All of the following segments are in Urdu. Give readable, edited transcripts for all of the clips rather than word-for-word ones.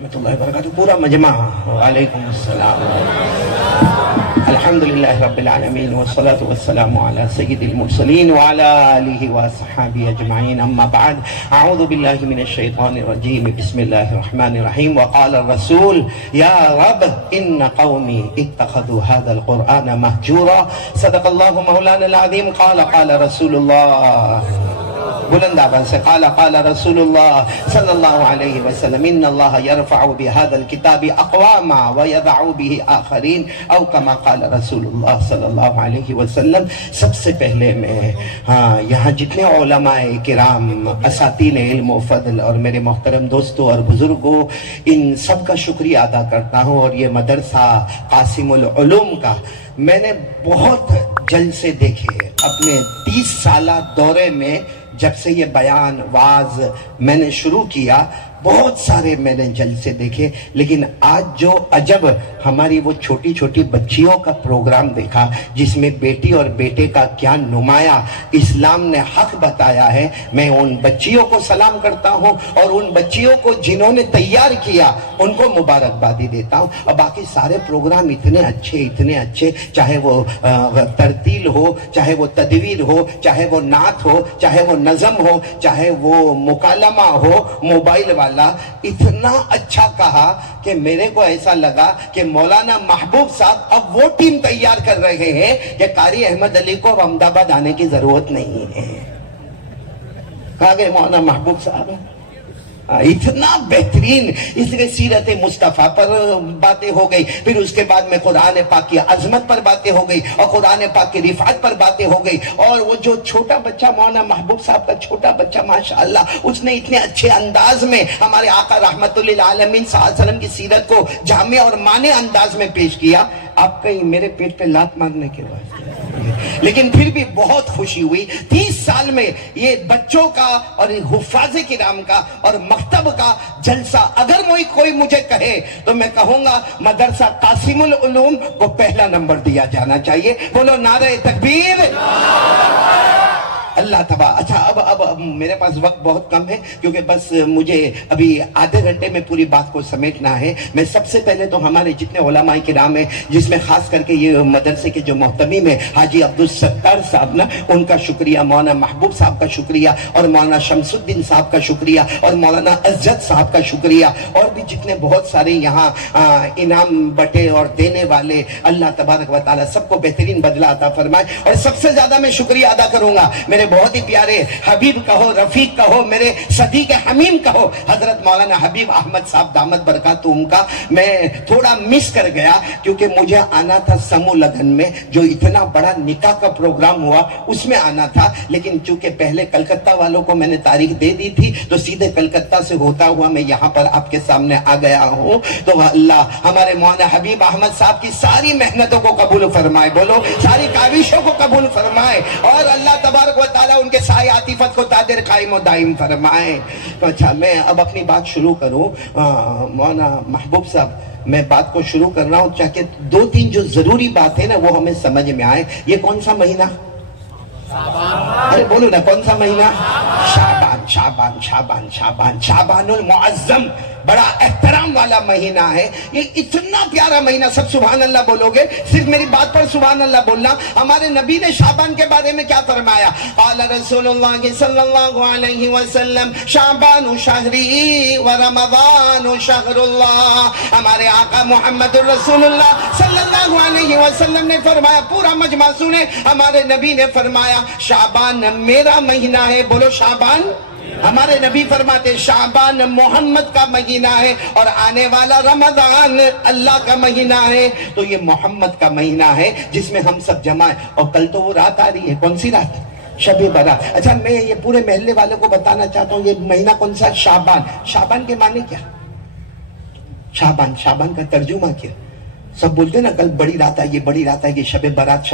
ورحمۃ اللہ وبرکاتہ پورا مجمع وعلیکم السلام الحمدللہ رب العالمین والصلاة والسلام علی سید المرسلین وعلی آلہ وصحابہ اجمعین اما بعد اعوذ باللہ من الشیطان الرجیم بسم اللہ الرحمن الرحیم وقال الرسول یا رب ان قومی اتخذوا هذا القرآن مہجورا صدق اللہ مولانا العظیم قال رسول اللہ بلند آواز سے قال رسول اللہ صلی اللہ علیہ وسلم ان اللہ یرفع بهذا الكتاب اقواما ويضع به آخرین او کما قال رسول اللہ صلی اللہ علیہ وسلم۔ سب سے پہلے میں یہاں جتنے علماء کرام اساتین علم و فضل اور میرے محترم دوستوں اور بزرگوں ان سب کا شکریہ ادا کرتا ہوں، اور یہ مدرسہ قاسم العلوم کا میں نے بہت جلسے دیکھے اپنے 30 سالہ دورے میں۔ جب سے یہ بیان واز میں نے شروع کیا بہت سارے میں نے جلسے دیکھے، لیکن آج جو عجب ہماری وہ چھوٹی چھوٹی بچیوں کا پروگرام دیکھا جس میں بیٹی اور بیٹے کا کیا نمایاں اسلام نے حق بتایا ہے، میں ان بچیوں کو سلام کرتا ہوں اور ان بچیوں کو جنہوں نے تیار کیا ان کو مبارکبادی دیتا ہوں۔ اور باقی سارے پروگرام اتنے اچھے، چاہے وہ ترتیل ہو، چاہے وہ تدویر ہو، چاہے وہ نعت ہو، چاہے وہ نظم ہو، چاہے وہ مکالمہ ہو، موبائل والا اتنا اچھا کہا کہ میرے کو ایسا لگا کہ مولانا محبوب صاحب اب وہ ٹیم تیار کر رہے ہیں کہ قاری احمد علی کو احمد آباد آنے کی ضرورت نہیں ہے۔ کہا گئے مولانا محبوب صاحب اتنا بہترین، اس لیے سیرت مصطفیٰ پر باتیں ہو گئی، پھر اس کے بعد میں قرآن پاک کی عظمت پر باتیں ہو گئی اور قرآن پاک کی رفعت پر باتیں ہو گئی، اور وہ جو چھوٹا بچہ مولانا محبوب صاحب کا چھوٹا بچہ ماشاءاللہ اس نے اتنے اچھے انداز میں ہمارے آقا رحمت للعالمین صلی اللہ علیہ وسلم کی سیرت کو جامع اور معنی انداز میں پیش کیا۔ آپ کہیں میرے پیٹ پہ لات مارنے کے بعد لیکن پھر بھی بہت خوشی ہوئی۔ 30 سال میں یہ بچوں کا اور حفاظ کرام کا اور مکتب کا جلسہ اگر کوئی مجھے کہے تو میں کہوں گا مدرسہ قاسم العلوم کو پہلا نمبر دیا جانا چاہیے۔ بولو نعرہ تکبیر، اللہ تبا۔ اچھا اب میرے پاس وقت بہت کم ہے کیونکہ بس مجھے ابھی آدھے گھنٹے میں پوری بات کو سمیٹنا ہے۔ میں سب سے پہلے تو ہمارے جتنے علماء کرام ہیں جس میں خاص کر کے یہ مدرسے کے جو محتمیم ہیں حاجی عبدالستار صاحب نا، ان کا شکریہ، مولانا محبوب صاحب کا شکریہ، اور مولانا شمس الدین صاحب کا شکریہ، اور مولانا عزت صاحب کا شکریہ، اور بھی جتنے بہت سارے یہاں انعام بٹے اور دینے والے، اللہ تبارک و تعالی سب کو بہترین بدلہ عطا فرمائے۔ اور سب سے زیادہ میں شکریہ ادا کروں گا میرے بہت ہی پیارے حبیب کہو، رفیق کہو، میرے صدیق حمیم کہو، حضرت مولانا حبیب احمد صاحب دامت برکاتہم کا۔ میں تھوڑا مس کر گیا کیونکہ مجھے آنا تھا سمو لگن میں جو اتنا بڑا نکاح کا پروگرام ہوا اس میں آنا تھا، لیکن چونکہ پہلے کلکتہ والوں کو میں نے تاریخ دے دی تھی تو سیدھے کلکتہ سے ہوتا ہوا میں یہاں پر آپ کے سامنے آ گیا ہوں۔ تو اللہ ہمارے مولانا حبیب احمد صاحب کی ساری محنتوں کو قبول فرمائے، بولو ساری کاوشوں کو قبول فرمائے، اور اللہ تبارک و تعالیٰ ان کے سائے عاطفت کو تادر قائم و دائم فرمائے۔ تو اچھا میں اب اپنی بات شروع کروں۔ مولانا محبوب صاحب میں بات کو شروع کر رہا ہوں تاکہ 2-3 جو ضروری بات ہے نا وہ ہمیں سمجھ میں آئے۔ یہ کون سا مہینہ؟ ارے بولو نا کون سا مہینہ؟ شعبان المعظم، بڑا احترام والا مہینہ ہے۔ یہ اتنا پیارا مہینہ، سب سبحان اللہ بولو گے، صرف میری بات پر سبحان اللہ بولنا۔ ہمارے نبی نے شعبان کے بارے میں کیا فرمایا؟ قال رسول اللہ صلی اللہ علیہ وسلم شعبان شہری و رمضان شہر اللہ۔ ہمارے آقا محمد الرسول اللہ صلی اللہ علیہ وسلم نے فرمایا، پورا مجمع سنے، ہمارے نبی نے فرمایا شعبان میرا مہینہ ہے۔ بولو شعبان، ہمارے نبی فرماتے شعبان محمد کا مہینہ ہے، اور آنے والا رمضان اللہ کا مہینہ ہے۔ تو یہ محمد کا مہینہ ہے جس میں ہم سب جمع ہیں، اور کل تو وہ رات آ رہی ہے، کون سی رات؟ شب برات۔ اچھا میں یہ پورے محلے والوں کو بتانا چاہتا ہوں یہ مہینہ کون سا؟ شعبان۔ شعبان کے معنی کیا؟ شعبان کا ترجمہ کیا؟ سب بولتے نا کل بڑی رات آئے گی، بڑی رات آئے گی، شب برات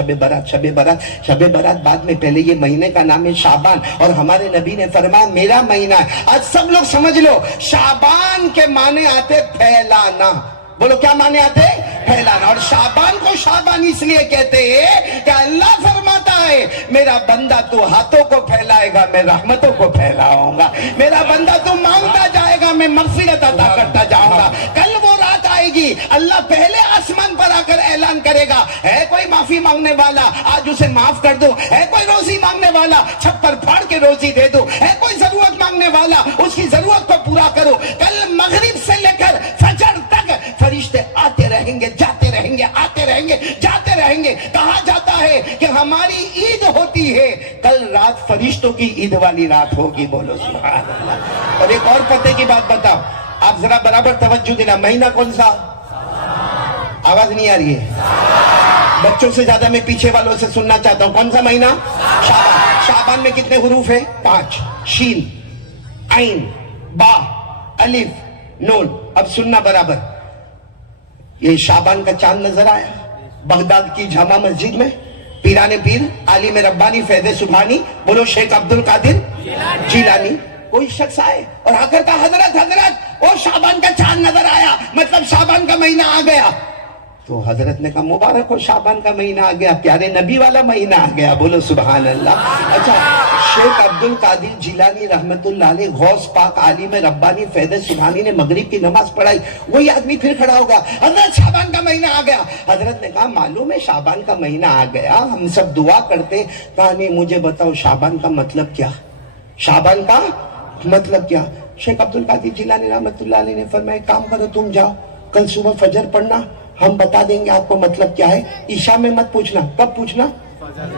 بعد میں، پہلے یہ مہینے کا نام ہے شعبان، اور ہمارے نبی نے فرمایا میرا مہینہ ہے۔ آج سب لوگ سمجھ لو شعبان کے معنی آتے پھیلانا۔ بولو کیا معنی آتے؟ پھیلانا. اور شعبان کو شعبان اس لیے کہتے ہیں کہ اللہ فرماتا ہے میرا بندہ تو ہاتھوں کو پھیلائے گا میں رحمتوں کو پھیلاؤں گا. میرا بندہ تو مانگتا جائے گا میں مغفرت عطا کرتا جاؤں گا. کل وہ رات آئے گی اللہ پہلے آسمان پر آ کر اعلان کرے گا ہے کوئی معافی مانگنے والا آج اسے معاف کر دو. ہے کوئی روزی مانگنے والا چھپر پھاڑ کے روزی دے دو. ہے کوئی ضرورت مانگنے والا اس کی ضرورت کو پورا کرو. کل مغرب سے لے کر فجر تک فرشتے آتے رہیں گے جاتے رہیں گے آتے رہیں گے جاتے رہیں گے. کہا جاتا ہے کہ ہماری عید ہوتی ہے کل رات فرشتوں کی عید والی رات ہوگی. بولو سبحان اللہ. اور ایک اور پتے کی بات بتاؤ آپ ذرا برابر توجہ دینا. مہینہ کون سا؟ آواز نہیں آ رہی ہے. بچوں سے زیادہ میں پیچھے والوں سے سننا چاہتا ہوں. کون سا مہینہ؟ شعبان. شعبان میں کتنے حروف ہیں؟ 5. شین، عین، با، الف، نون. اب سننا برابر. یہ شعبان کا چاند نظر آیا بغداد کی جامع مسجد میں. پیران پیر عالم ربانی فیض سبحانی بولو شیخ عبد القادر جیلانی کوئی شخص آئے اور آ کر کہا حضرت وہ شعبان کا چاند نظر آیا مطلب شعبان کا مہینہ آ گیا. تو حضرت نے کہا مبارک ہو شعبان کا مہینہ آ گیا پیارے نبی والا مہینہ آ گیا. بولو سبحان اللہ. اچھا شیخ عبد القادر جیلانی رحمت اللہ علیہ غوث پاک عالم ربانی فیض سبحانی نے مغرب کی نماز پڑھائی. وہی آدمی پھر کھڑا ہوگا حضرت شعبان کا مہینہ آ گیا. حضرت نے کہا معلوم ہے شعبان کا مہینہ آ گیا ہم سب دعا کرتے. کہا نہیں مجھے بتاؤ شعبان کا مطلب کیا؟ شعبان کا مطلب کیا؟ شیخ عبد القادر جیلانی رحمت اللہ علیہ نے فرمایا کام کرو تم جاؤ کل صبح فجر پڑھنا ہم بتا دیں گے آپ کو مطلب کیا ہے. عشاء میں مت پوچھنا. کب پوچھنا؟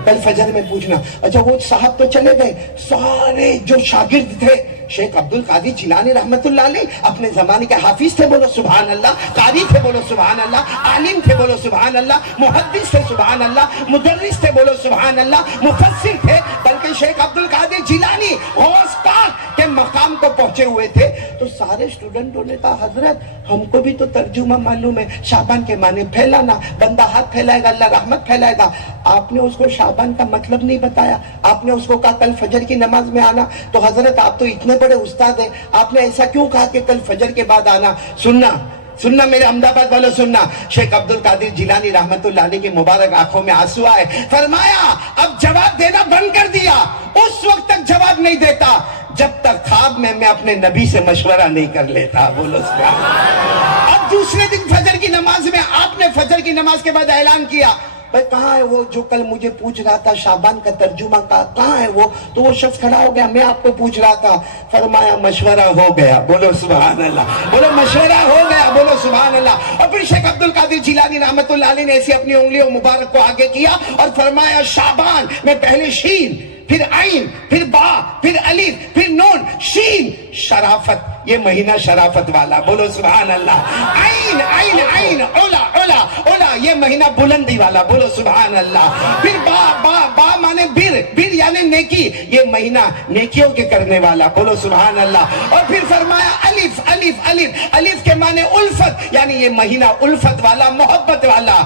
کل فجر میں پوچھنا. اچھا وہ صاحب تو چلے گئے. سارے جو شاگرد تھے شیخ عبد القادر جیلانی رحمت اللہ علیہ اپنے زمانے کے حافظ تھے بولو سبحان اللہ. قاری تھے بولو سبحان اللہ. عالم تھے بولو سبحان اللہ. محدث تھے سبحان اللہ. مدرس تھے بولو سبحان اللہ. مفسر تھے بلکہ شیخ عبد القادر جیلانی غوث پاک کے مقام کو پہنچے ہوئے تھے. تو سارے اسٹوڈنٹوں نے کہا حضرت ہم کو بھی تو ترجمہ معلوم ہے. شعبان کے معنی پھیلانا. بندہ ہاتھ پھیلائے گا اللہ رحمت پھیلائے گا. آپ نے اس کو شعبان کا مطلب نہیں بتایا. آپ نے اس کو کہا کل فجر کی نماز میں آنا. تو حضرت آپ تو اتنے بڑے استاد ہیں آپ نے ایسا کیوں کہا کہ کل فجر کے بعد آنا؟ سننا میرے احمد آباد والوں سننا. شیخ عبد القادر جیلانی رحمت اللہ علیہ کی مبارک آنکھوں میں آنسو آئے. فرمایا اب جواب دینا بند کر دیا. اس وقت تک جواب نہیں دیتا جب تک خواب میں اپنے نبی سے مشورہ نہیں کر لیتا. بولو سبحان اللہ. اب دوسرے دن فجر کی نماز میں آپ نے فجر کی نماز کے بعد اعلان کیا بھائی کہاں ہے وہ جو کل مجھے پوچھ رہا تھا شعبان کا ترجمہ کہاں ہے وہ؟ تو وہ شخص کھڑا ہو گیا میں آپ کو پوچھ رہا تھا. فرمایا مشورہ ہو گیا. بولو سبحان اللہ. بولو مشورہ ہو گیا. بولو سبحان اللہ. اور پھر شیخ عبد القادر جیلانی رحمت اللہ علیہ نے ایسی اپنی انگلیوں مبارک کو آگے کیا اور فرمایا شعبان میں پہلے شین پھر عین پھر با پھر الف پھر نون. شین شرافت یہ مہینہ شرافت والا. بولو سبحان اللہ. عین عین عین اولا اولا اولا یہ مہینہ بلندی والا. بولو سبحان اللہ. پھر با با با مانے بر بر یعنی نیکی یہ مہینہ نیکیوں کے کرنے والا. بولو سبحان اللہ. اور پھر فرمایا الف الف الف الف کے معنی الفت یعنی یہ مہینہ الفت والا محبت والا.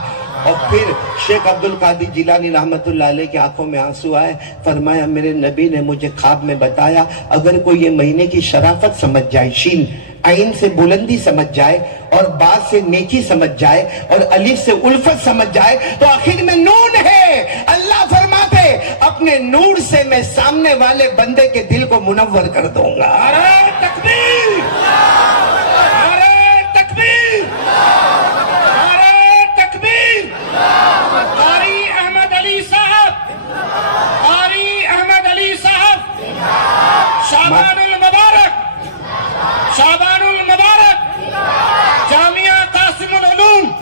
اور پھر شیخ عبد القادر جیلانی رحمت اللہ علیہ کی آنکھوں میں آنسو آئے. فرمایا میرے نبی نے مجھے خواب میں بتایا اگر کوئی یہ مہینے کی شرافت سمجھ جائے شین عین سے بلندی سمجھ جائے اور با سے نیکی سمجھ جائے اور الف سے الفت سمجھ جائے تو آخر میں نون ہے. اللہ فرماتے اپنے نور سے میں سامنے والے بندے کے دل کو منور کر دوں گا. نعرہ تکبیر نعرہ تکبیر نعرہ تکبیر. قاری احمد علی صاحب قاری احمد علی صاحب شعبان المبارک شعبان المبارک جامعہ قاسم العلوم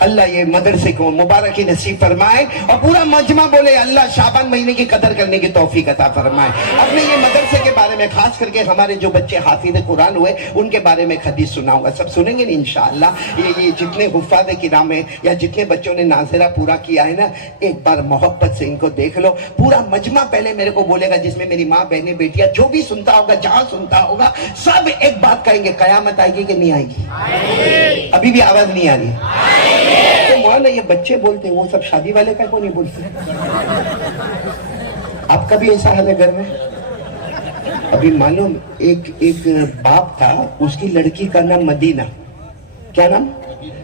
اللہ یہ مدرسے کو مبارکی نصیب فرمائے اور پورا مجمع بولے اللہ شعبان مہینے کی قدر کرنے کی توفیق عطا فرمائے. اپنے یہ مدرسے کے بارے میں خاص کر کے ہمارے جو بچے حافظ قرآن ہوئے ان کے بارے میں حدیث سناؤں گا. سب سنیں گے نا انشاءاللہ. یہ جتنے حفاظ کرام ہیں یا جتنے بچوں نے ناظرہ پورا کیا ہے نا ایک بار محبت سے ان کو دیکھ لو. پورا مجمع پہلے میرے کو بولے گا جس میں میری ماں بہنیں بیٹیاں جو بھی سنتا ہوگا جہاں سنتا ہوگا سب ایک بات کہیں گے قیامت آئے گی کہ نہیں آئے گی؟ ابھی بھی آواز نہیں آ رہی. تو مولانا یہ بچے بولتے ہیں وہ سب شادی والے کا کو نہیں بولتے؟ آپ کا بھی ایسا حال ہے گھر میں؟ ابھی معلوم ایک باپ تھا اس کی لڑکی کا نام مدینہ. کیا نام؟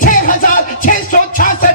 6666।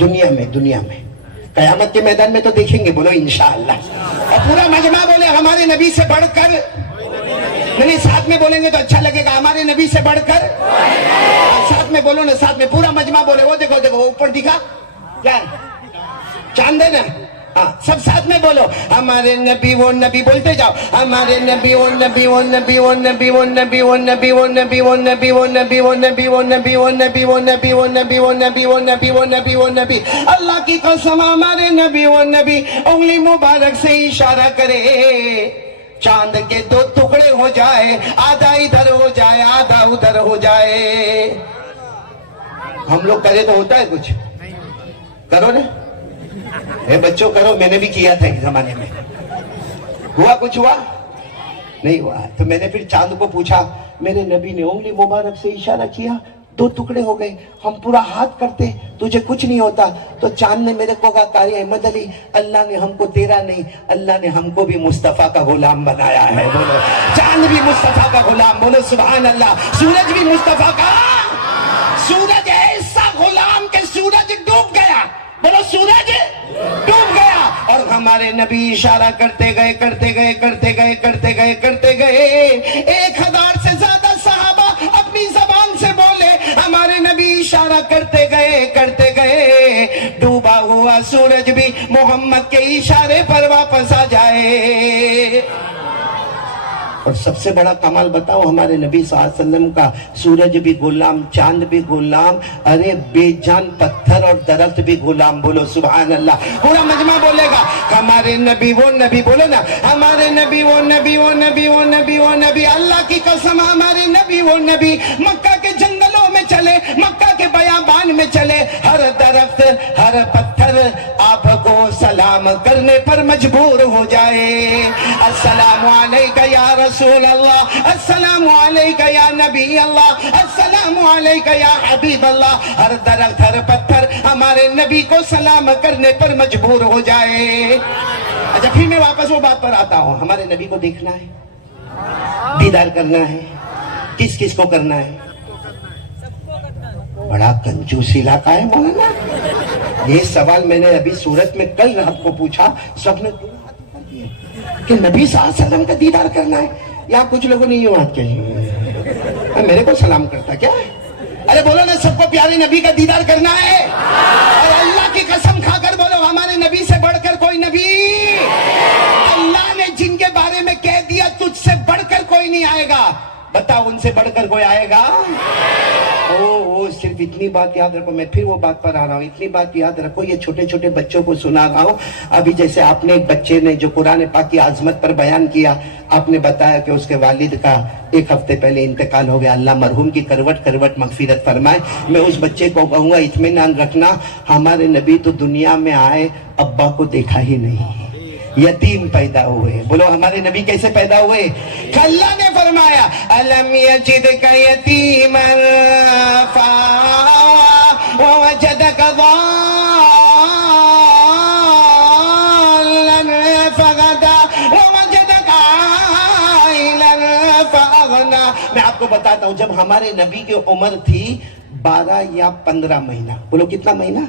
دنیا میں قیامت کے میدان میں تو دیکھیں گے، بولو انشاءاللہ. اور پورا مجمع بولے ہمارے نبی سے بڑھ کر، نہیں ساتھ میں بولیں گے تو اچھا لگے گا، ہمارے نبی سے بڑھ کر. ساتھ میں بولو نا، ساتھ میں پورا مجمع بولے. وہ دیکھو دیکھو اوپر دکھا کیا چاند ہے نا. ہاں سب ساتھ میں بولو، ہمارے نبی وہ نبی، بولتے جاؤ، ہمارے نبی وہ نبی وہ نبی وہ نبی وہ نبی وہ نبی وہ نبی وہ نبی وہ نبی وہ نبی وہ نبی وہ نبی وہ نبی وہ نبی وہ نبی وہ نبی وہ نبی وہ نبی. اللہ کی قسم ہمارے نبی وہ نبی. انگلی مبارک سے اشارہ کرے، چاند کے دو ٹکڑے ہو جائے، آدھا ادھر ہو جائے آدھا ادھر ہو جائے. ہم لوگ کرے تو ہوتا ہے کچھ؟ کرو نا اے بچوں کرو، میں نے بھی کیا تھا ایک زمانے میں. ہوا کچھ؟ ہوا نہیں ہوا. تو میں نے پھر چاند کو پوچھا، میرے نبی نے انگلی مبارک سے اشارہ کیا، دو ٹکڑے ہو گئے، ہم پورا ہاتھ کرتے تجھے کچھ نہیں ہوتا. تو چاند نے میرے کو کہا، قاری احمد علی، اللہ نے ہم کو تیرا نہیں، اللہ نے ہم کو بھی مصطفیٰ کا غلام بنایا ہے. بولو چاند بھی مصطفیٰ کا غلام، بولو سبحان اللہ. سورج بھی مصطفیٰ کا، سورج ایسا غلام کہ سورج ڈوب گیا. بولو سورج ڈوب گیا. اور ہمارے نبی اشارہ کرتے گئے کرتے گئے کرتے گئے کرتے گئے کرتے گئے. 1000 سے زیادہ صحابہ اپنی زبان سے بولے، ہمارے نبی اشارہ کرتے گئے کرتے گئے. ڈوبا ہوا سورج بھی محمد کے اشارے پر واپس آ جائے. اور سب سے بڑا کمال بتاؤ ہمارے نبی صلی اللہ علیہ وسلم کا، سورج بھی غلام، چاند بھی غلام، ارے بے جان پتھر اور درخت بھی غلام. بولو سبحان اللہ. پورا مجمع بولے گا ہمارے نبی وہ نبی. بولو نا ہمارے نبی وہ نبی وہ نبی وہ نبی وہ نبی. اللہ کی قسم ہمارے نبی وہ نبی مکہ کے جنگلوں میں چلے، مکہ کے بیابان میں چلے، ہر درخت ہر پتھر آپ کو سلام کرنے پر مجبور ہو جائے. السلام علیکہ یا رسول اللہ، السلام علیکہ یا نبی اللہ، السلام علیکہ یا حبیب اللہ. ہر درخت ہر پتھر ہمارے نبی کو سلام کرنے پر مجبور ہو جائے. اچھا پھر میں واپس وہ بات پر آتا ہوں، ہمارے نبی کو دیکھنا ہے، دیدار کرنا ہے، کس کس کو کرنا ہے؟ بڑا کنجوس علاقہ ہے مولانا. یہ سوال میں نے ابھی سورت میں کل رات کو پوچھا، سب نے کہ نبی صلی اللہ علیہ وسلم کا دیدار کرنا ہے. یا کچھ لوگوں نے یہ بات کہی، میرے کو سلام کرتا کیا؟ ارے بولو نا سب کو پیارے نبی کا دیدار کرنا ہے. اور اللہ کی قسم کھا کر بولو ہمارے نبی سے بڑھ کر کوئی نبی. اللہ نے جن کے بارے میں کہہ دیا تجھ سے بڑھ کر کوئی نہیں آئے گا، بتاؤ ان سے بڑھ کر کوئی آئے گا؟ صرف اتنی بات یاد رکھو، میں پھر وہ بات پر آ رہا ہوں، اتنی بات یاد رکھو، یہ چھوٹے چھوٹے بچوں کو سنا رہا ہوں. ابھی جیسے آپ نے ایک بچے نے جو قرآن پاک کی عظمت پر بیان کیا، آپ نے بتایا کہ اس کے والد کا 1 ہفتے پہلے انتقال ہو گیا. اللہ مرحوم کی کروٹ کروٹ مغفرت فرمائے. میں اس بچے کو کہوں گا اطمینان رکھنا، ہمارے نبی تو دنیا میں آئے ابا کو دیکھا ہی نہیں، یتیم پیدا ہوئے. بولو ہمارے نبی کیسے پیدا ہوئے؟ اللہ نے فرمایا الم یجدک یتیما فآوی ووجدک ضالا فغدا ووجدک عائلا فاغنا. میں آپ کو بتاتا ہوں، جب ہمارے نبی کی عمر تھی 12 یا 15 مہینہ، بولو کتنا مہینہ؟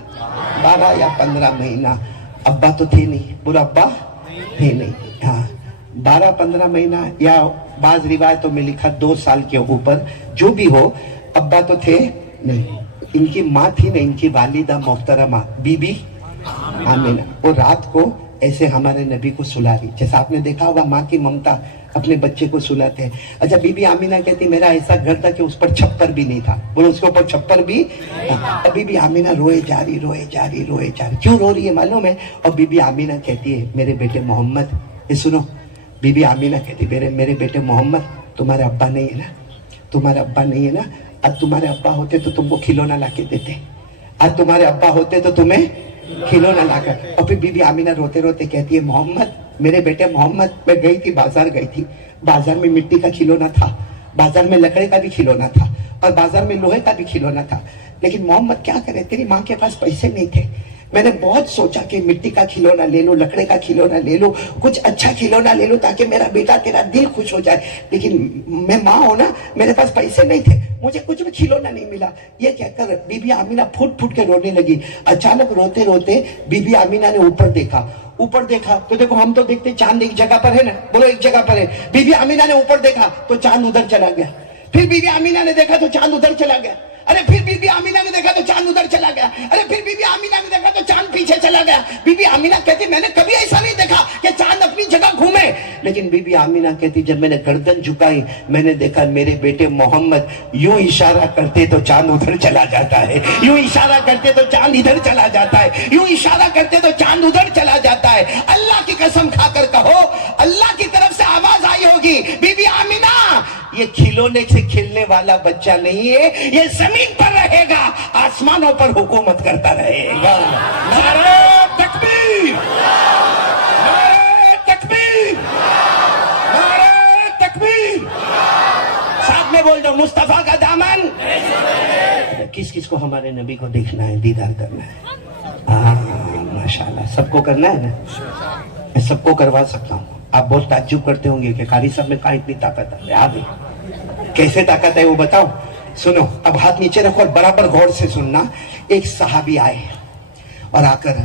12 یا 15 مہینہ. ابا تو تھے نہیں، بولو ابا تھے نہیں. ہاں 12-15 مہینہ، یا بعض روایتوں میں لکھا 2 سال کے اوپر، جو بھی ہو ابا تو تھے نہیں. ان کی ماں تھی نا، ان کی والدہ محترمہ بی بی آمینہ، وہ رات کو ایسے ہمارے نبی کو سلا رہی، جیسا آپ نے دیکھا ہوگا ماں کی ممتا اپنے بچے کو سلاتے ہیں. اچھا بی بی آمینہ کہتی میرا ایسا گھر تھا کہ اس پر چھپر بھی نہیں تھا، بولو اس کے اوپر چھپر بھی. بی بی آمینہ روئے جا رہی روئے جا رہی روئے جا رہی. کیوں رو رہی ہے معلوم ہے؟ اور بی بی آمینہ کہتی ہے میرے بیٹے محمد، یہ سنو، بی بی آمینہ کہتی میرے بیٹے محمد تمہارے ابا نہیں ہے نا، تمہارے ابا نہیں ہے نا، اب تمہارے ابا ہوتے تو تم کو کھلونا لا کے دیتے، اب تمہارے ابا ہوتے تو تمہیں کھلونا لا کر. اور پھر بی بی آمینہ روتے روتے کہتی ہے محمد، میرے بیٹے محمد، میں گئی تھی بازار گئی تھی، بازار میں مٹی کا کھلونا تھا، بازار میں لکڑے کا بھی کھلونا تھا، اور بازار میں لوہے کا بھی کھلونا تھا، لیکن محمد کیا کرے، تیری ماں کے پاس پیسے نہیں تھے. میں نے بہت سوچا کہ مٹی کا کھلونا لے لو، لکڑے کا کھلونا لے لو، کچھ اچھا کھلونا لے لو تاکہ میرا بیٹا تیرا دل خوش ہو جائے، لیکن میں ماں ہوں نا، میرے پاس پیسے نہیں تھے. مجھے کچھ بھی کھلونا نہیں ملا. یہ کہہ کر بی بی آمینہ پھٹ پھٹ کے رونے لگی. اچانک روتے روتے بی بی آمینہ نے اوپر دیکھا تو دیکھو ہم تو دیکھتے چاند ایک جگہ پر ہے نا, بولو ایک جگہ پر ہے. بی بی آمینہ نے اوپر دیکھا تو چاند ادھر چلا گیا. پھر بی بی آمینہ نے دیکھا تو چاند ادھر چلا گیا. ارے پھر بی بی آمینہ نے دیکھا تو چاند ادھر چلا گیا. ارے پھر بی بی آمینہ نے دیکھا تو چاند پیچھے چلا گیا. بی بی آمینہ کہتی میں نے کبھی ایسا نہیں دیکھا کہ چاند اپنی جگہ گھومے. لیکن بی بی آمینہ کہتی جب میں نے گردن جھکائی میں نے دیکھا میرے بیٹے محمد یوں اشارہ کرتے تو چاند ادھر چلا جاتا ہے, یوں اشارہ کرتے تو چاند ادھر چلا جاتا ہے, یوں اشارہ کرتے تو چاند ادھر چلا جاتا ہے. اللہ کی قسم کھا کر کہو, اللہ کی طرف سے آواز آئی ہوگی, بی بی آمینہ یہ کھلونے سے کھیلنے والا بچہ نہیں ہے, یہ زمین پر رہے گا, آسمانوں پر حکومت کرتا رہے گا. نعرہ تکبیر, نعرہ تکبیر, نعرہ تکبیر. ساتھ میں بول دو مصطفیٰ کا دامن. کس کس کو ہمارے نبی کو دیکھنا ہے, دیدار کرنا ہے؟ ماشاءاللہ سب کو کرنا ہے نا, میں سب کو کروا سکتا ہوں. آپ بہت تعجب کرتے ہوں گے کہ قاری صاحب میں کہاں اتنی طاقت ہے. آگے کیسے طاقت ہے وہ بتاؤ. سنو, اب ہاتھ نیچے رکھو اور برابر غور سے سننا. ایک صحابی آئے اور آ کر,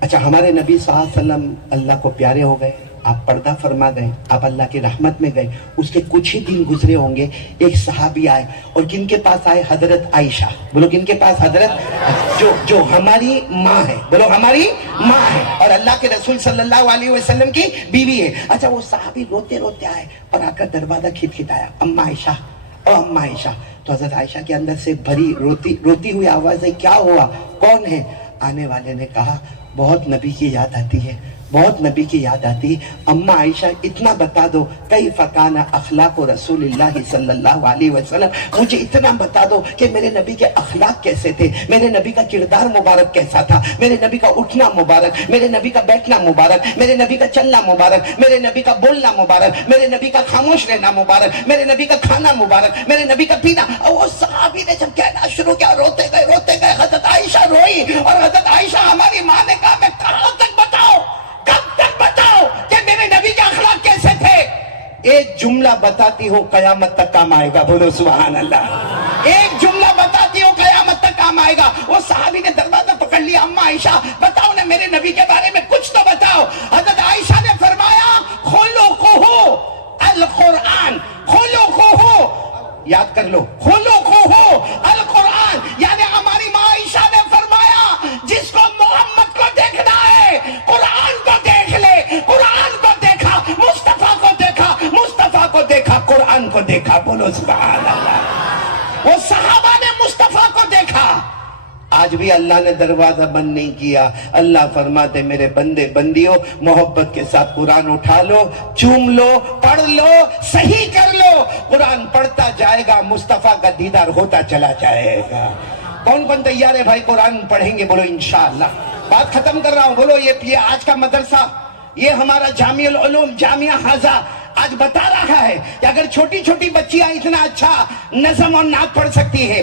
اچھا ہمارے نبی صلی اللہ علیہ وسلم اللہ کو پیارے ہو گئے, آپ پردہ فرما گئے, آپ اللہ کی رحمت میں گئے. اس کے کچھ ہی دن گزرے ہوں گے, ایک صحابی آئے اور کن کے پاس آئے؟ حضرت عائشہ. بولو کن کے پاس؟ حضرت جو ہماری ماں ہے, بولو ہماری ماں ہے, اور اللہ کے رسول صلی اللہ علیہ وسلم کی بیوی ہے. اچھا وہ صحابی روتے روتے آئے اور آ کر دروازہ کھٹکھٹایا, اما عائشہ, او اما عائشہ. تو حضرت عائشہ کے اندر سے بھری روتی ہوئی آواز ہے, کیا ہوا, کون ہے؟ آنے والے نے کہا بہت نبی کی یاد آتی ہے, بہت نبی کی یاد آتی. اما عائشہ اتنا بتا دو, کیف کان اخلاق رسول اللہ صلی اللہ علیہ وسلم, مجھے اتنا بتا دو کہ میرے نبی کے اخلاق کیسے تھے, میرے نبی کا کردار مبارک کیسا تھا, میرے نبی کا اٹھنا مبارک, میرے نبی کا بیٹھنا مبارک, میرے نبی کا چلنا مبارک, میرے نبی کا بولنا مبارک, میرے نبی کا خاموش رہنا مبارک, میرے نبی کا کھانا مبارک, میرے نبی کا پینا. اور وہ صحابی نے جب کہنا شروع کیا, روتے گئے. حضرت عائشہ روئی اور حضرت عائشہ ہماری ماں نے کہا میں کہاں تک بتاؤ, کب تک بتاؤ کہ میرے نبی کے اخلاق کیسے تھے. ایک جملہ بتاتی ہوں قیامت تک کام آئے گا, بولو سبحان اللہ. ایک جملہ بتاتی ہوں قیامت تک کام آئے گا. وہ صحابی نے دروازہ پکڑ لیا, اما عائشہ بتاؤ نا میرے نبی کے بارے میں کچھ تو بتاؤ. حضرت عائشہ نے فرمایا خلقہ القرآن, خلقہ, یاد کر لو, خلقہ القرآن. یعنی ہماری ماں عائشہ نے فرمایا جس کو محمد کو دیکھنا ہے قرآن کو دیکھ لے. قرآن کو دیکھا, مصطفیٰ کو دیکھا, مصطفیٰ کو دیکھا, قرآن کو دیکھا. بولو سبحان اللہ. وہ صحابہ نے مصطفیٰ کو دیکھا. آج بھی اللہ نے دروازہ بند نہیں کیا. اللہ فرماتے میرے بندے بندیوں محبت کے ساتھ قرآن اٹھا لو, چوم لو, پڑھ لو, صحیح کر لو. قرآن پڑھتا جائے گا, مصطفیٰ کا دیدار ہوتا چلا جائے گا. کون کون تیار ہے بھائی قرآن پڑھیں گے؟ بولو انشاءاللہ. بات ختم کر رہا ہوں. بولو یہ آج کا مدرسہ, یہ ہمارا جامع العلوم جامعہ حاضہ آج بتا رہا ہے کہ اگر چھوٹی چھوٹی بچیاں اتنا اچھا نظم اور نعت پڑھ سکتی ہے,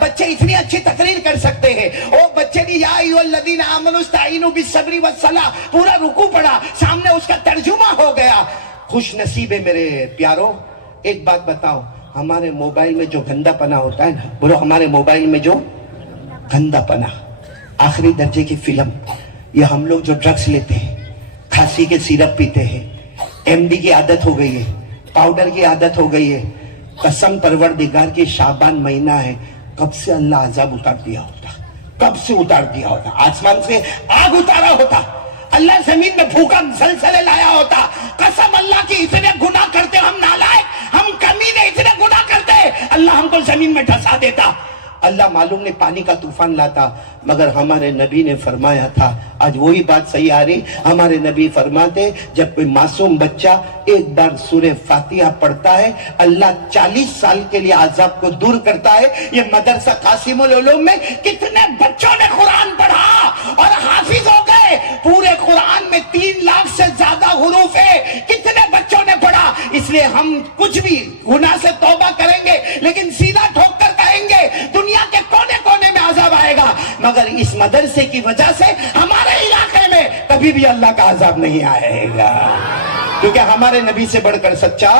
بچے اتنی اچھی تقریر کر سکتے ہیں. وہ بچے نے یا ایھا الذین آمنوا استعینوا بالصبر والصلاۃ پورا رکوع پڑھا, سامنے اس کا ترجمہ ہو گیا. خوش نصیب ہے میرے پیاروں. ایک بات بتاؤ, ہمارے موبائل میں جو گندا پنا ہوتا ہے نا, بولو ہمارے موبائل میں جو گندا پنا, آخری درجے کی فلم, یہ ہم لوگ جو ڈرگس لیتے ہیں, کھانسی کے سیرپ پیتے ہیں, ایم ڈی کی عادت ہو گئی ہے, پاؤڈر کی عادت ہو گئی ہے. قسم پروردگار کی شعبان مہینہ ہے, کب سے اللہ عذاب اتار دیا ہوتا, کب سے اتار دیا ہوتا, آسمان سے آگ اتارا ہوتا, اللہ زمین میں بھوکا زلزلے لایا ہوتا. قسم اللہ کی, اتنے گناہ کرتے ہم نالائق, ہم کمینے اتنے گناہ کرتے, اللہ ہم کو زمین میں ڈھسا دیتا. اللہ معلوم نے پانی کا طوفان لاتا, مگر ہمارے نبی نے فرمایا تھا. آج وہی بات صحیح آ رہی. ہمارے نبی فرماتے جب کوئی معصوم بچہ ایک بار سورہ فاتحہ پڑھتا ہے, اللہ 40 سال کے لیے عذاب کو دور کرتا ہے. یہ مدرسہ قاسم العلوم میں کتنے بچوں نے قرآن پڑھا اور حافظ ہو گئے. پورے قرآن میں 3 لاکھ سے زیادہ حروف ہے, کتنے بچوں نے پڑھا. اس لیے ہم کچھ بھی گناہ سے توبہ کریں گے, لیکن سیدھا ٹھوک کر کہیں گے دنیا کے کونے کونے میں عذاب آئے گا, مگر اس مدرسے کی وجہ سے ہمارے علاقے میں کبھی بھی اللہ کا عذاب نہیں آئے گا, کیونکہ ہمارے نبی سے بڑھ کر سچا.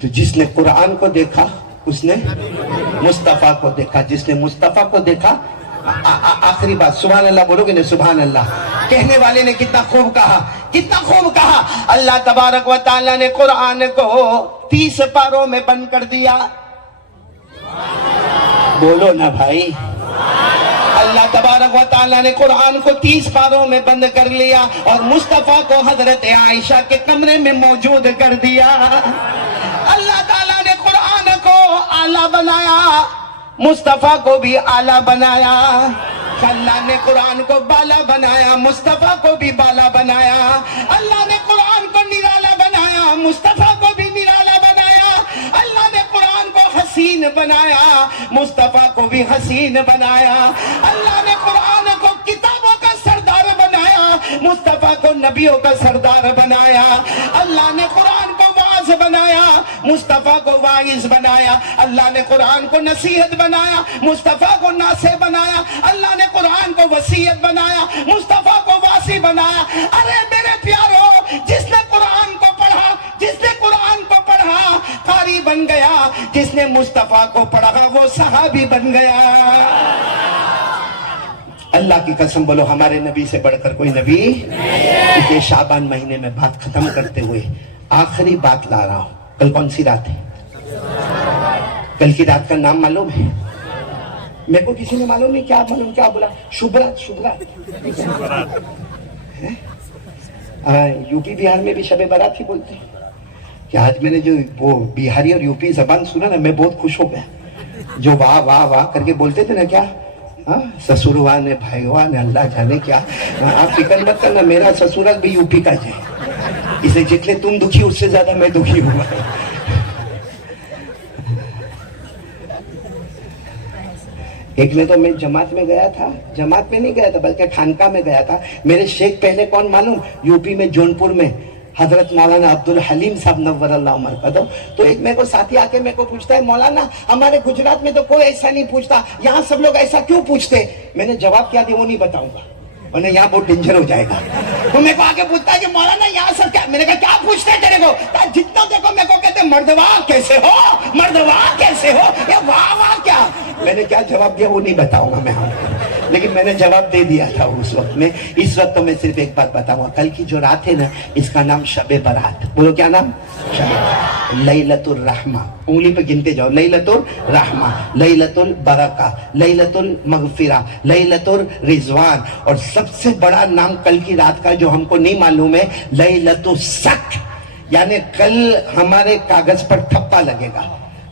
تو جس نے قرآن کو دیکھا اس نے مصطفیٰ کو دیکھا. جس نے مصطفیٰ کو دیکھا, آخری بات سبحان اللہ بولو گے نا, سبحان اللہ. کہنے والے نے کتنا خوب کہا, کتنا خوب کہا. اللہ تبارک و تعالیٰ نے قرآن کو 30 پاروں میں بند کر دیا. بولو نا بھائی. اللہ تبارک و تعالیٰ نے قرآن کو 30 پاروں میں بند کر لیا اور مصطفیٰ کو حضرت عائشہ کے کمرے میں موجود کر دیا. اللہ تعالیٰ نے قرآن کو اعلیٰ بنایا, مصطفیٰ کو بھی اعلیٰ بنایا. اللہ نے قرآن کو بالا بنایا, مصطفیٰ کو بھی بالا بنایا. اللہ نے قرآن کو نرالا بنایا, مصطفیٰ کو بھی نرالا بنایا. اللہ نے قرآن کو حسین بنایا, مصطفیٰ کو بھی حسین بنایا. اللہ نے قرآن کو کتابوں کا سردار بنایا, مصطفیٰ کو نبیوں کا سردار بنایا. اللہ نے قرآن کو واعظ بنایا, مصطفیٰ کو واعظ بنایا. اللہ نے قرآن کو نصیحت بنایا, مصطفیٰ کو ناصح بنایا. اللہ نے قرآن کو وصیت بنایا, مصطفیٰ کو واصی بنایا. ارے میرے پیارو, جس نے قرآن کو پڑھا, جس نے قرآن کو پڑھا قاری بن گیا. جس نے مصطفیٰ کو پڑھا وہ صحابی بن گیا. اللہ کی قسم بولو ہمارے نبی سے بڑھ کر کوئی نبی. یہ شعبان مہینے میں بات ختم کرتے ہوئے آخری بات لا رہا ہوں. کل کون سی رات ہے؟ کل کی رات کا نام معلوم ہے؟ میرے کو کسی نے معلوم نہیں. کیا معلوم, کیا بولا؟ شبرات. شبرات یو پی بہار میں بھی شب برات ہی بولتے ہیں. کہ آج میں نے جو وہ بہاری اور یو پی زبان سنا نا, میں بہت خوش ہو گیا. جو واہ واہ واہ کر کے بولتے تھے نا, کیا سسروا نے بھائیوا نے اللہ جانے کیا. آپ فکر مت کرنا, میرا سسرال بھی یو پی کا ہے. اسے جتنے تم دکھی اس سے زیادہ میں دکھی ہوا. ایک میں تو میں جماعت میں گیا تھا, جماعت میں نہیں گیا تھا بلکہ خانقاہ میں گیا تھا. میرے شیخ پہلے کون معلوم؟ یو پی میں جونپور میں حضرت مولانا عبدالحلیم صاحب نور اللہ عمر کا. تو ایک میرے کو ساتھی آ کے میرے کو پوچھتا ہے, مولانا ہمارے گجرات میں تو کوئی ایسا نہیں پوچھتا, یہاں سب لوگ ایسا کیوں پوچھتے؟ میں نے جواب کیا دیا وہ نہیں بتاؤں گا, ورنہ یہاں بہت ڈینجر ہو جائے گا. تو میرے کو آگے پوچھتا ہے کہ مولانا یہاں سب کیا؟ میں نے کہا کیا پوچھتے ہیں تیرے کو؟ جتنا دیکھو میرے کو کہتے مردواہ کیسے ہو, مردواہ کیسے ہو, یا واہ واہ کیا. میں نے کیا جواب دیا وہ نہیں بتاؤں گا میں, لیکن میں نے جواب دے دیا تھا اس وقت میں. اس وقت تو میں صرف ایک بات بتاؤں گا. کل کی جو رات ہے نا, اس کا نام شب برات. بولو کیا نام؟ لیلۃ الرحمہ. انگلی پہ گنتے جاؤ. لیلۃ الرحمہ, لیلۃ البرکہ, لیلۃ المغفرہ, لیلۃ الرضوان. اور سب سے بڑا نام کل کی رات کا جو ہم کو نہیں معلوم ہے, لیلۃ السک. یعنی کل ہمارے کاغذ پر تھپا لگے گا.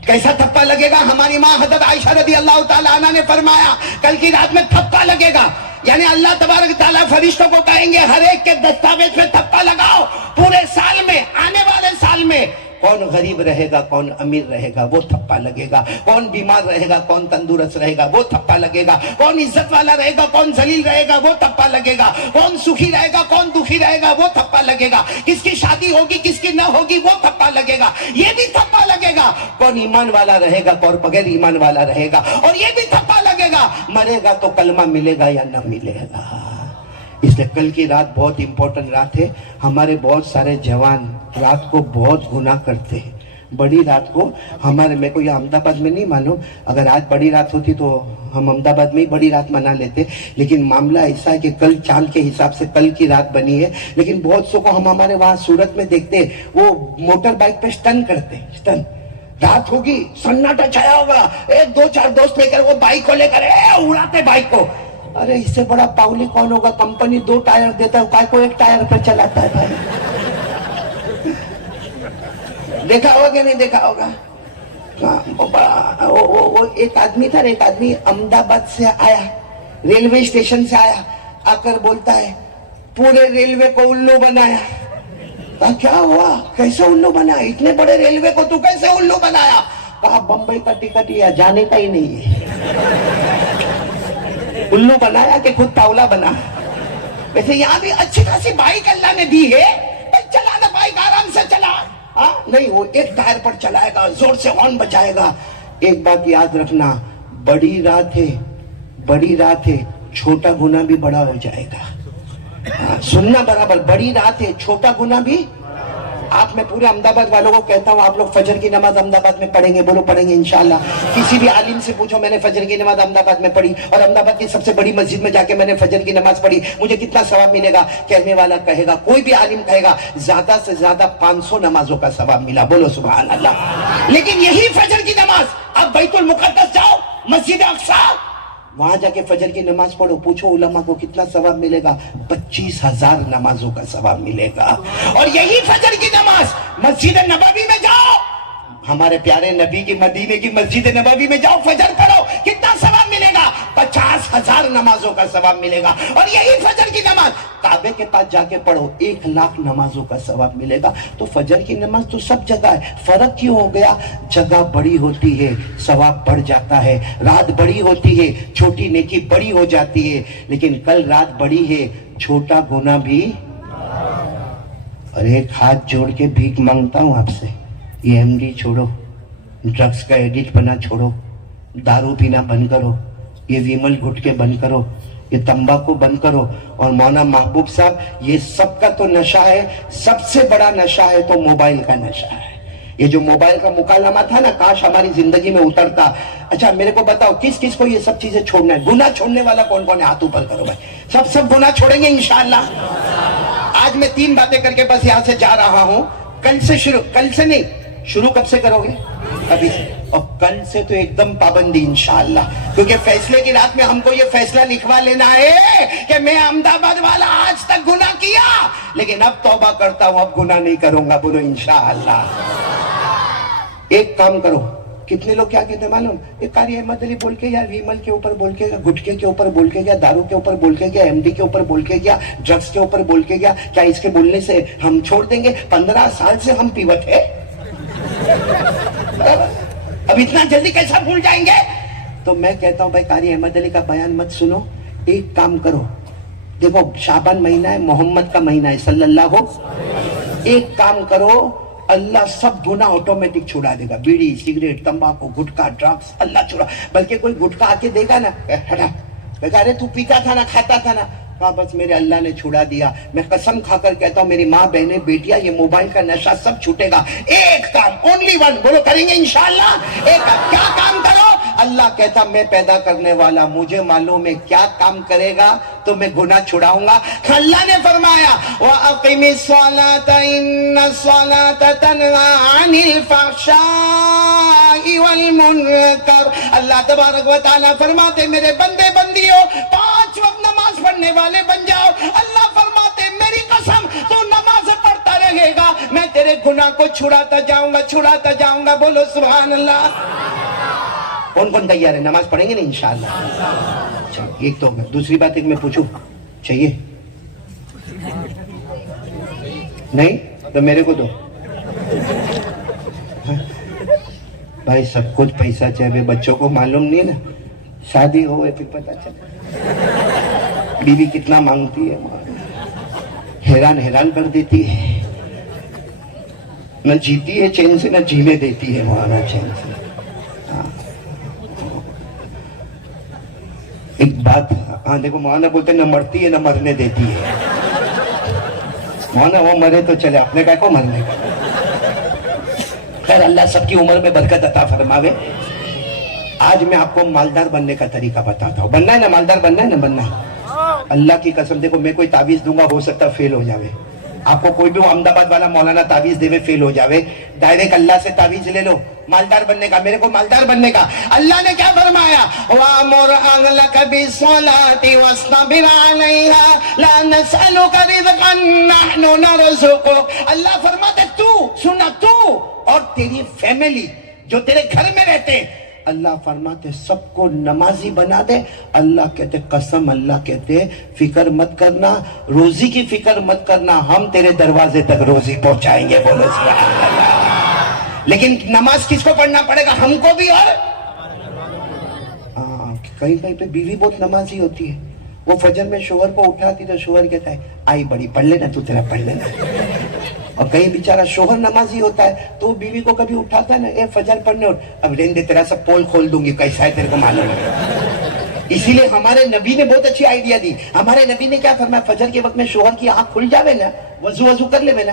کیسا تھپا لگے گا؟ ہماری ماں حضرت عائشہ رضی اللہ تعالیٰ عنہ نے فرمایا کل کی رات میں تھپا لگے گا. یعنی اللہ تبارک تعالیٰ فرشتوں کو کہیں گے ہر ایک کے دستاویز میں تھپا لگاؤ. پورے سال میں, آنے والے سال میں کون غریب رہے گا, کون امیر رہے گا, وہ تھپا لگے گا. کون بیمار رہے گا, کون تندرست رہے گا, وہ تھپا لگے گا. کون عزت والا رہے گا, کون ذلیل رہے گا, وہ تھپا لگے گا. کون سخی رہے گا, کون دکھی رہے گا, وہ تھپا لگے گا. کس کی شادی ہوگی, کس کی نہ ہوگی, وہ تھپا لگے گا. یہ بھی تھپا لگے گا کون ایمان والا رہے گا, کون بغیر ایمان والا رہے گا. اور یہ بھی تھپا لگے گا مرے گا تو کلمہ ملے گا یا نہ ملے گا. اس لیے کل کی رات بہت امپورٹنٹ رات ہے. ہمارے بہت سارے جوان رات کو بہت گناہ کرتے ہیں. بڑی رات کو ہمارے, میرے کو یہ احمد آباد میں نہیں معلوم, اگر آج بڑی رات ہوتی تو ہم احمد آباد میں ہی بڑی رات منا لیتے. لیکن معاملہ ایسا ہے کہ کل چاند کے حساب سے کل کی رات بنی ہے. لیکن بہت سو کو ہم ہمارے وہاں سورت میں دیکھتے ہیں, وہ موٹر بائک پہ اسٹن کرتے ہیں. اسٹن رات ہوگی, سناٹا چھایا ہوگا, ایک دو چار دوست لے کر وہ بائک کو لے کر اڑاتے بائک کو. ارے اس سے بڑا پاولی کون ہوگا؟ کمپنی 2 ٹائر دیتا ہے, کو ایک ٹائر پر چلاتا ہے بھائی. دیکھا ہوگا کہ نہیں دیکھا ہوگا؟ وہ ایک آدمی تھا, ایک آدمی احمد آباد سے آیا, ریلوے اسٹیشن سے آیا, آ کر بولتا ہے پورے ریلوے کو الو بنایا. کیا ہوا, کیسے الو بنایا, اتنے بڑے ریلوے کو تو کیسے الو بنایا؟ کہا بمبئی کا ٹکٹ لیا, جانے کا ہی نہیں ہے. الو بنایا کہ خود پاولا بنا. ویسے یہاں بھی اچھی خاصی بائک اللہ نے دی ہے, چلانا بائک آرام سے چلا. نہیں, وہ ایک ٹائر پر چلائے گا, زور سے ہارن بجائے گا. ایک بات یاد رکھنا, بڑی رات ہے, بڑی رات ہے, چھوٹا گناہ بھی بڑا ہو جائے گا. سننا برابر, بڑی رات ہے, چھوٹا گناہ بھی. آپ میں پورے احمدآباد والوں کو کہتا ہوں آپ لوگ فجر کی نماز احمدآباد میں پڑھیں گے؟ بولو پڑھیں گے انشاءاللہ. کسی بھی عالم سے پوچھو میں نے فجر کی نماز احمدآباد میں پڑھی اور احمدآباد کی سب سے بڑی مسجد میں جا کے میں نے فجر کی نماز پڑھی, مجھے کتنا ثواب ملے گا؟ کہنے والا کہے گا, کوئی بھی عالم کہے گا زیادہ سے زیادہ 500 نمازوں کا ثواب ملا. بولو سبحان اللہ. لیکن یہی فجر کی نماز اب بیت المقدس جاؤ, مسجد اقصی, وہاں جا کے فجر کی نماز پڑھو, پوچھو علماء کو کتنا ثواب ملے گا؟ 25,000 نمازوں کا ثواب ملے گا. اور یہی فجر کی نماز مسجد نبوی میں جاؤ, ہمارے پیارے نبی کی مدینے کی مسجد نبوی میں جاؤ, فجر پڑھو, کتنا ثواب ملے گا؟ 50,000 نمازوں کا ثواب ملے گا. اور یہی فجر کی نماز کعبے کے پاس جا کے پڑھو, 1,00,000 نمازوں کا ثواب ملے گا. تو فجر کی نماز تو سب جگہ ہے, فرق کیوں ہو گیا؟ جگہ بڑی ہوتی ہے ثواب بڑھ جاتا ہے, رات بڑی ہوتی ہے چھوٹی نیکی بڑی ہو جاتی ہے. لیکن کل رات بڑی ہے, چھوٹا گناہ بھی. اور ایک ہاتھ جوڑ کے بھیک مانگتا ہوں آپ سے, یہ ایم ڈی چھوڑو, ڈرگز کا ایڈکٹ بنا چھوڑو, دارو پینا بند کرو, یہ ویمل گھٹکے بند کرو, یہ تمباکو بند کرو. اور مولانا محبوب صاحب یہ سب کا تو نشہ ہے, سب سے بڑا نشہ ہے تو موبائل کا نشہ ہے. یہ جو موبائل کا مکالمہ تھا نا, کاش ہماری زندگی میں اترتا. اچھا میرے کو بتاؤ کس کس کو یہ سب چیزیں چھوڑنا ہے؟ گناہ چھوڑنے والا کون کون ہے؟ ہاتھ اوپر کرو بھائی. سب گناہ چھوڑیں گے انشاءاللہ. آج میں 3 باتیں کر کے بس یہاں سے جا رہا ہوں. کل سے شروع, کل سے نہیں, شروع کب سے کرو گے؟ ابھی سے. اور کل سے تو ایک دم پابندی انشاءاللہ, کیونکہ فیصلے کی رات میں ہم کو یہ فیصلہ لکھوا لینا ہے کہ میں احمدآباد والا آج تک گناہ کیا لیکن اب توبہ کرتا ہوں, اب گناہ نہیں کروں گا. بولو انشاءاللہ. ایک کام کرو. کتنے لوگ کیا کہتے ہیں معلوم؟ ایک قاری احمد علی بول کے گیا, ویمل کے اوپر بول کے گیا, گٹکے کے اوپر بول کے گیا, دارو کے اوپر بول کے گیا, ایم ڈی کے اوپر بول کے گیا, ڈرگز کے اوپر بول کے گیا. کیا اس کے بولنے سے ہم چھوڑ دیں گے؟ 15 سال سے ہم پیوت ہے, اب اتنا جلدی کیسا بھول جائیں گے؟ تو میں کہتا ہوں بھائی قاری احمد علی کا بیان مت سنو, ایک کام کرو. دیکھو شعبان مہینہ ہے, محمد کا مہینہ ہے صلی اللہ ہو. ایک کام کرو, اللہ سب گناہ آٹومیٹک چھڑا دے گا. بیڑی, سگریٹ, تمباکو, گٹکا, ڈرگز, اللہ چھڑا. بلکہ کوئی گٹکا آ کے دے گا نا, ہٹا, ارے تو پیتا تھا نا, کھاتا تھا نا, کہا بس میرے اللہ نے چھڑا دیا. میں قسم کھا کر کہتا ہوں میری ماں, بہنیں, بیٹیاں, یہ موبائل کا نشہ سب چھوٹے گا. ایک کام, اونلی ون, بولو کریں گے انشاءاللہ. ایک کیا کام کرو؟ اللہ کہتا میں پیدا کرنے والا, مجھے معلوم ہے کیا کام کرے گا تو میں گناہ چھڑاؤں گا. اللہ نے فرمایا وَأَقِمِ الصَّلَاةَ إِنَّ الصَّلَاةَ تَنْهَى عَنِ الْفَحْشَاءِ وَالْمُنكَرِ. اللہ تبارک و تعالیٰ فرماتے میرے بندے بندیوں 5 وقت نماز پڑھنے والے بن جاؤ. اللہ فرماتے میری قسم تو نماز پڑھتا رہے گا, میں تیرے گناہ کو چھڑاتا جاؤں گا, چھڑاتا جاؤں گا. بولو سبحان اللہ. کون کون تیار ہے؟ نماز پڑھیں گے نا انشاءاللہ. چلو ایک تو ہوگا. دوسری بات ایک میں پوچھوں, چاہیے نہیں تو میرے کو دو. بھائی سب کچھ پیسہ چاہیے, بچوں کو معلوم نہیں نا, شادی ہوئے پھر پتہ چلے. بیوی کتنا مانگتی ہے, حیران کر دیتی ہے, نہ جیتی ہے چین سے, نہ جینے دیتی ہے مولانا چین سے. ایک بات, ہاں دیکھو مولانا بولتے ہیں نہ مرتی ہے نہ مرنے دیتی ہے. مولانا وہ مرے تو چلے, اپنے کا کو مرنے کا. خیر اللہ سب کی عمر میں برکت عطا فرماوے. آج میں آپ کو مالدار بننے کا طریقہ بتاتا ہوں. بننا ہے نا, مالدار بننا ہے نا, بننا ہے. اللہ کی قسم دیکھو میں کوئی تعویذ دوں گا, ہو سکتا فیل ہو جاوے. آپ کو کوئی بھی احمدآباد والا مولانا تعویذ دے فیل ہو جاوے, ڈائریکٹ اللہ سے تعویذ لے لو مالدار بننے کا. میرے کو مالدار بننے کا اللہ نے کیا فرمایا؟ وَأَمُرْ أَهْلَكَ بِالصَّلَاةِ وَاصْطَبِرْ عَلَيْهَا لَا نَسْأَلُكَ رِزْقًا نَحْنُ نَرْزُقُكَ. اللہ فرماتے تو سنا, تو اور تیری فیملی جو تیرے گھر میں رہتے, اللہ فرماتے سب کو نمازی بنا دے. اللہ کہتے قسم, اللہ کہتے فکر مت کرنا, روزی کی فکر مت کرنا, ہم تیرے دروازے تک روزی پہنچائیں گے. بولو سبحان اللہ. لیکن نماز کس کو پڑھنا پڑے گا؟ ہم کو بھی. اور کہیں کہیں پہ بیوی بہت نمازی ہوتی ہے, وہ فجر میں شوہر کو اٹھاتی تو شوہر کہتا ہے آئی بڑی پڑھ لینا, تو تیرا پڑھ لینا. اور کہیں بیچارہ شوہر نمازی ہوتا ہے تو بیوی کو کبھی اٹھاتا ہے نا, اے فجر پڑھنے, اب رہنے دے تیرا سب پول کھول دوں گی, کیسا ہے تیرے کو معلوم ہے. اسی لیے ہمارے نبی نے بہت اچھی آئیڈیا دی. ہمارے نبی نے کیا فرمایا؟ فجر کے وقت میں شوہر کی آنکھ کھل جاوے نا, وضو کر لے نا,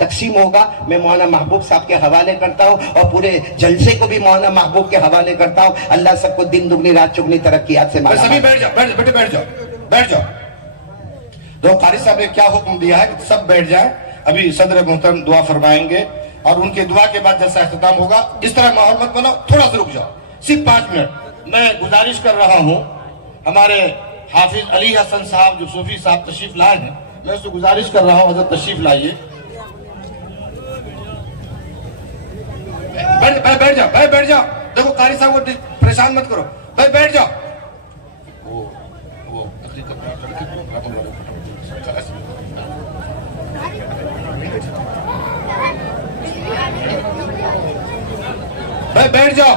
تقسیم ہوگا میں مولانا محبوب صاحب کے حوالے کرتا ہوں اور پورے جلسے کو بھی مولانا محبوب کے حوالے کرتا ہوں. اللہ سب کو دن دگنی رات چگنی ترقیات سے مالا سبھی بیٹھ جاؤ, بیٹھے بیٹھ جاؤ. تو قاری صاحب نے کیا حکم دیا ہے کہ سب بیٹھ جائیں. ابھی صدر محترم دعا فرمائیں گے اور ان کے دعا کے بعد جلسہ اختتام ہوگا. اس طرح ماحول مت بناؤ, تھوڑا سا رک جاؤ, صرف 5 منٹ. میں گزارش کر رہا ہوں ہمارے حافظ علی حسن صاحب جو صوفی صاحب تشریف لائے ہیں, میں اس سے گزارش کر رہا ہوں حضرت تشریف لائیے. بیٹھ جاؤ. دیکھو قاری صاحب کو پریشان مت کرو. بیٹھ جاؤ. بیٹھ جاؤ.